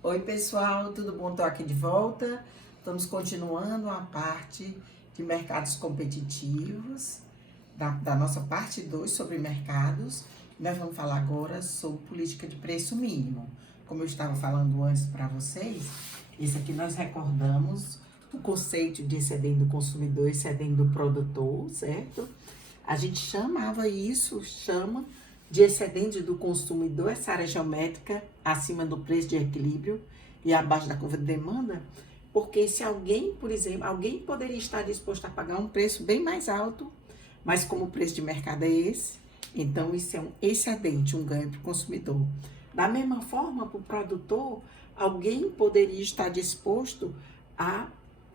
Oi, pessoal, tudo bom? Estou aqui de volta. Estamos continuando a parte de mercados competitivos, da nossa parte 2 sobre mercados. Nós vamos falar agora sobre política de preço mínimo. Como eu estava falando antes para vocês, isso aqui nós recordamos o conceito de excedente do consumidor, excedente do produtor, certo? A gente chama de excedente do consumidor, essa área geométrica acima do preço de equilíbrio e abaixo da curva de demanda, porque se alguém, por exemplo, alguém poderia estar disposto a pagar um preço bem mais alto, mas como o preço de mercado é esse, então isso é um excedente, um ganho para o consumidor. Da mesma forma, para o produtor, alguém poderia estar disposto a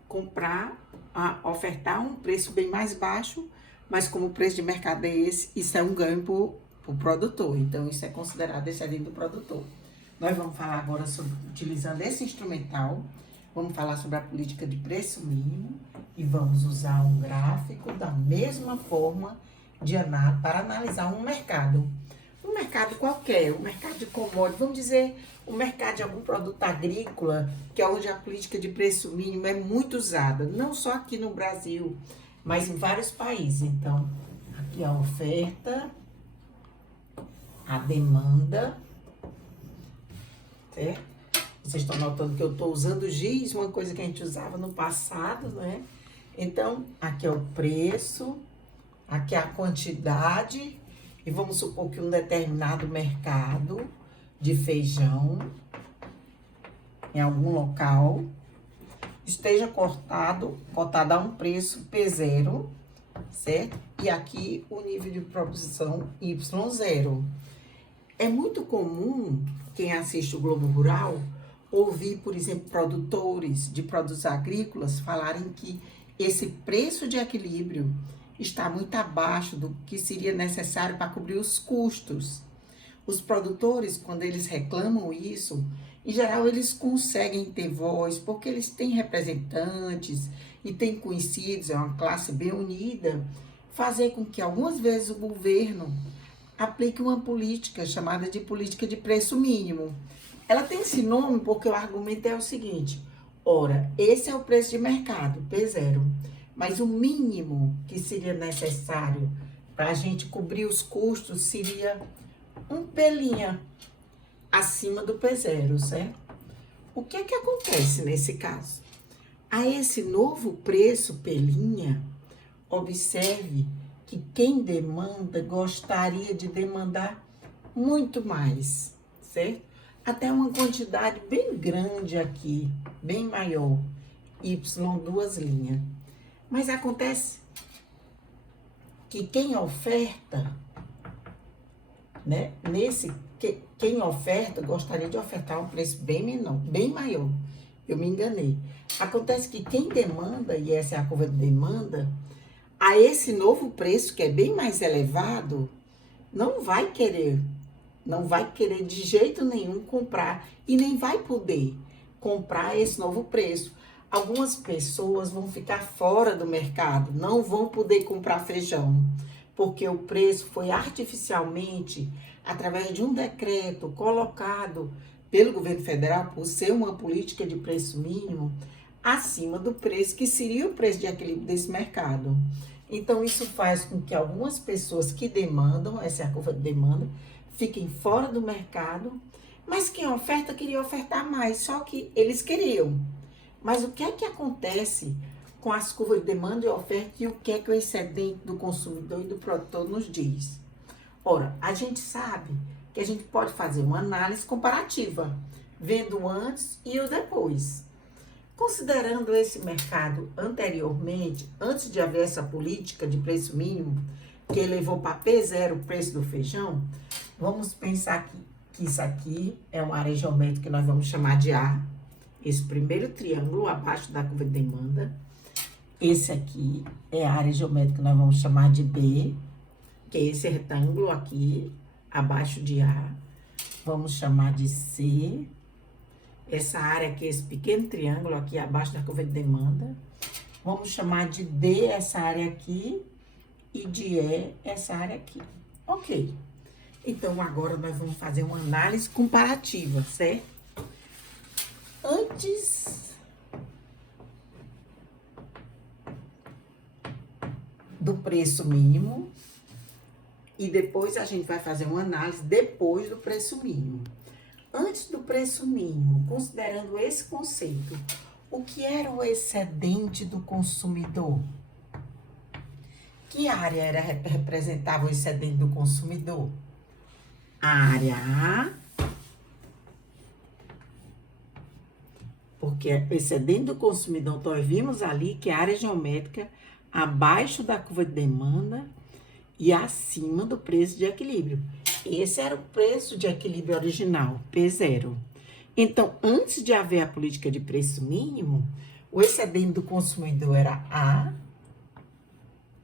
comprar, a ofertar um preço bem mais baixo, mas como o preço de mercado é esse, isso é um ganho para o produtor. Então, isso é considerado excedente do produtor. Nós vamos falar agora sobre, utilizando esse instrumental, vamos falar sobre a política de preço mínimo e vamos usar um gráfico da mesma forma para analisar um mercado qualquer, o mercado de commodities, vamos dizer, o mercado de algum produto agrícola, que é onde a política de preço mínimo é muito usada, não só aqui no Brasil, mas em vários países. Então, aqui a oferta, a demanda, certo? Vocês estão notando que eu estou usando giz, uma coisa que a gente usava no passado, né? Então, aqui é o preço, aqui é a quantidade, e vamos supor que um determinado mercado de feijão, em algum local, esteja cotado a um preço P0, certo? E aqui o nível de produção Y0. É muito comum, quem assiste o Globo Rural, ouvir, por exemplo, produtores de produtos agrícolas falarem que esse preço de equilíbrio está muito abaixo do que seria necessário para cobrir os custos. Os produtores, quando eles reclamam isso, em geral eles conseguem ter voz, porque eles têm representantes e têm conhecidos, é uma classe bem unida, fazer com que algumas vezes o governo aplique uma política chamada de política de preço mínimo. Ela tem esse nome porque o argumento é o seguinte: ora, esse é o preço de mercado, P0, mas o mínimo que seria necessário para a gente cobrir os custos seria um pelinha acima do P0, certo? O que é que acontece nesse caso? A esse novo preço pelinha, observe que quem demanda gostaria de demandar muito mais, certo? Até uma quantidade bem grande aqui, bem maior, Y, duas linhas. Mas acontece que quem oferta, né? Quem oferta gostaria de ofertar um preço bem menor, bem maior. Eu me enganei. Acontece que quem demanda, e essa é a curva de demanda, a esse novo preço, que é bem mais elevado, não vai querer de jeito nenhum comprar e nem vai poder comprar esse novo preço. Algumas pessoas vão ficar fora do mercado, não vão poder comprar feijão, porque o preço foi artificialmente, através de um decreto colocado pelo governo federal, por ser uma política de preço mínimo, acima do preço que seria o preço de equilíbrio desse mercado. Então, isso faz com que algumas pessoas que demandam, essa é a curva de demanda, fiquem fora do mercado, mas quem oferta queria ofertar mais, só que eles queriam. Mas o que é que acontece com as curvas de demanda e oferta e o que é que o excedente do consumidor e do produtor nos diz? Ora, a gente sabe que a gente pode fazer uma análise comparativa, vendo o antes e o depois. Considerando esse mercado anteriormente, antes de haver essa política de preço mínimo, que elevou para P0 o preço do feijão, vamos pensar que isso aqui é uma área geométrica que nós vamos chamar de A, esse primeiro triângulo abaixo da curva de demanda. Esse aqui é a área geométrica que nós vamos chamar de B, que é esse retângulo aqui abaixo de A. Vamos chamar de C. Essa área aqui, esse pequeno triângulo aqui abaixo da curva de demanda. Vamos chamar de D essa área aqui e de E essa área aqui. Ok. Então, agora nós vamos fazer uma análise comparativa, certo? antes do preço mínimo e depois a gente vai fazer uma análise depois do preço mínimo. Antes do preço mínimo, considerando esse conceito, o que era o excedente do consumidor? Que área representava o excedente do consumidor? A área A, porque excedente do consumidor, nós vimos ali que a área geométrica abaixo da curva de demanda e acima do preço de equilíbrio. Esse era o preço de equilíbrio original, P0. Então, antes de haver a política de preço mínimo, o excedente do consumidor era A.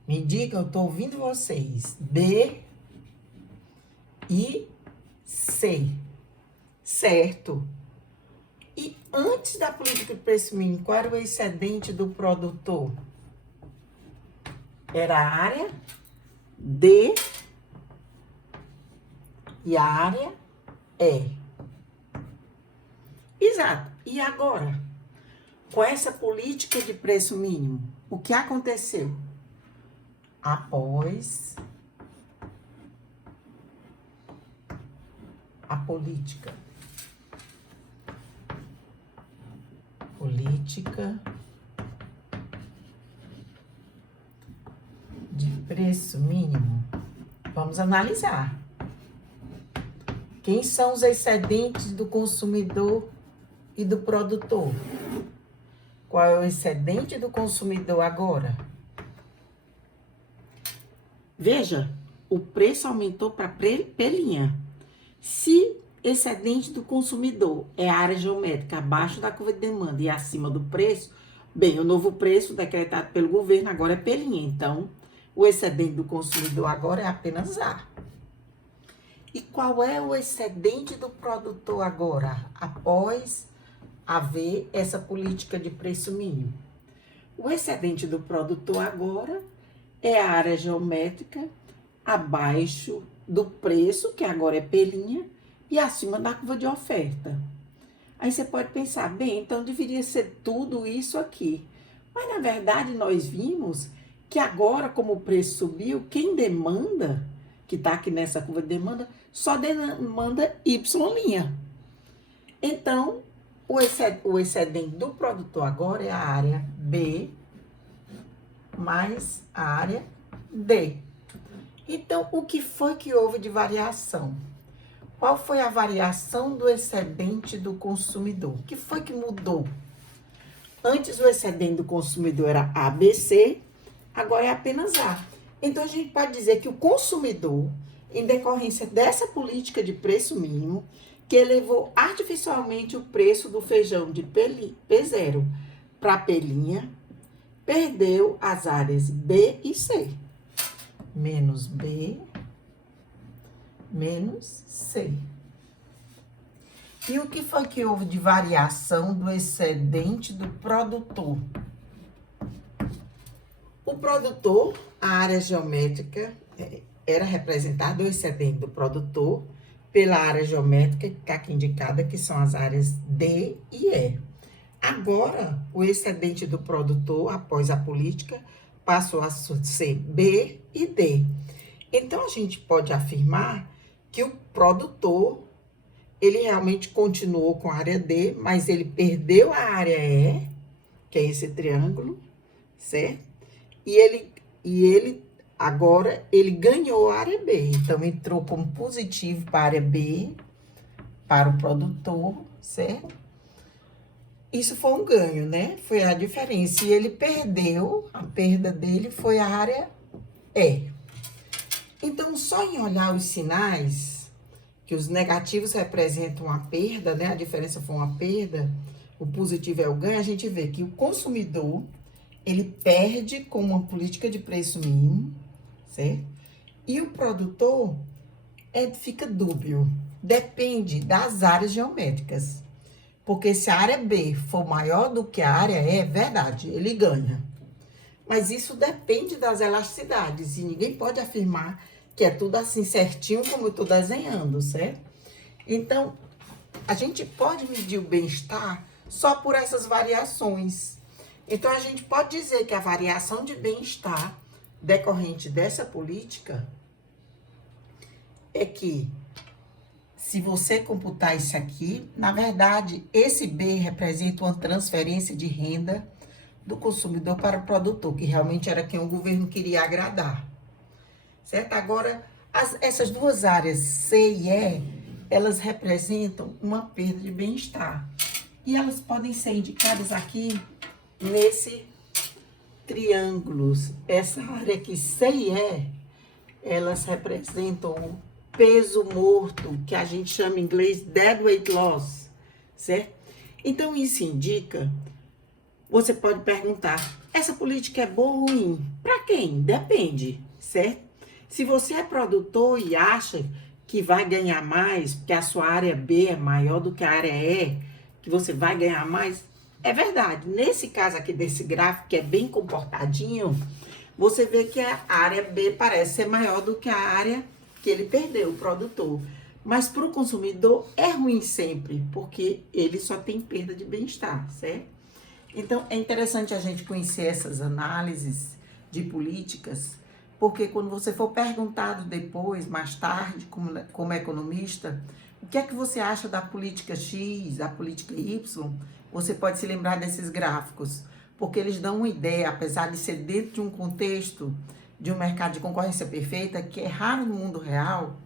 Me digam, eu estou ouvindo vocês. B e C. Certo? E antes da política de preço mínimo, qual era o excedente do produtor? Era a área D e a área E. Exato. E agora, com essa política de preço mínimo, o que aconteceu? Após a política de preço mínimo, vamos analisar. Quem são os excedentes do consumidor e do produtor? Qual é o excedente do consumidor agora? Veja, o preço aumentou para P'. Se excedente do consumidor é a área geométrica abaixo da curva de demanda e acima do preço, bem, o novo preço decretado pelo governo agora é P'. Então, o excedente do consumidor agora é apenas A. E qual é o excedente do produtor agora, após haver essa política de preço mínimo? O excedente do produtor agora é a área geométrica abaixo do preço, que agora é P', e acima da curva de oferta. Aí você pode pensar, bem, então deveria ser tudo isso aqui. Mas, na verdade, nós vimos que agora, como o preço subiu, quem demanda, que está aqui nessa curva de demanda, só demanda Y'. Então, o excedente do produtor agora é a área B mais a área D. Então, o que foi que houve de variação? Qual foi a variação do excedente do consumidor? O que foi que mudou? Antes o excedente do consumidor era ABC, agora é apenas A. Então, a gente pode dizer que o consumidor, em decorrência dessa política de preço mínimo, que elevou artificialmente o preço do feijão de P0 para P', perdeu as áreas B e C. Menos B, menos C. E o que foi que houve de variação do excedente do produtor? O produtor, a área geométrica, era representada, o excedente do produtor, pela área geométrica que está aqui indicada, que são as áreas D e E. Agora, o excedente do produtor, após a política, passou a ser B e D. Então, a gente pode afirmar que o produtor, ele realmente continuou com a área D, mas ele perdeu a área E, que é esse triângulo, certo? E ele agora, ele ganhou a área B. Então, entrou como positivo para a área B, para o produtor, certo? Isso foi um ganho, né? Foi a diferença. E ele perdeu, a perda dele foi a área E. Então, só em olhar os sinais, que os negativos representam a perda, né? A diferença foi uma perda, o positivo é o ganho, a gente vê que o consumidor, ele perde com uma política de preço mínimo, certo? E o produtor fica dúbio, depende das áreas geométricas. Porque se a área B for maior do que a área E, é verdade, ele ganha. Mas isso depende das elasticidades. E ninguém pode afirmar que é tudo assim certinho como eu estou desenhando, certo? Então, a gente pode medir o bem-estar só por essas variações. Então, a gente pode dizer que a variação de bem-estar decorrente dessa política é que, se você computar isso aqui, na verdade, esse B representa uma transferência de renda do consumidor para o produtor, que realmente era quem o governo queria agradar. Certo? Agora, essas duas áreas, C e E, elas representam uma perda de bem-estar. E elas podem ser indicadas aqui nesse triângulo. Essa área aqui, C e E, elas representam o peso morto, que a gente chama em inglês dead weight loss, certo? Então, isso indica, você pode perguntar, essa política é boa ou ruim? Para quem? Depende, certo? Se você é produtor e acha que vai ganhar mais, porque a sua área B é maior do que a área E, que você vai ganhar mais, é verdade. Nesse caso aqui desse gráfico, que é bem comportadinho, você vê que a área B parece ser maior do que a área que ele perdeu, o produtor. Mas para o consumidor é ruim sempre, porque ele só tem perda de bem-estar, certo? Então, é interessante a gente conhecer essas análises de políticas, porque quando você for perguntado depois, mais tarde, como economista, o que é que você acha da política X, da política Y, você pode se lembrar desses gráficos, porque eles dão uma ideia, apesar de ser dentro de um contexto de um mercado de concorrência perfeita, que é raro no mundo real,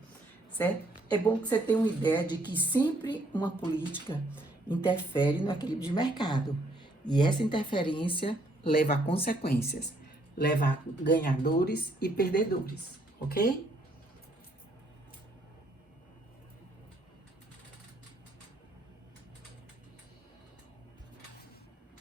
certo? É bom que você tenha uma ideia de que sempre uma política interfere no equilíbrio de mercado. E essa interferência leva a consequências, leva a ganhadores e perdedores, ok?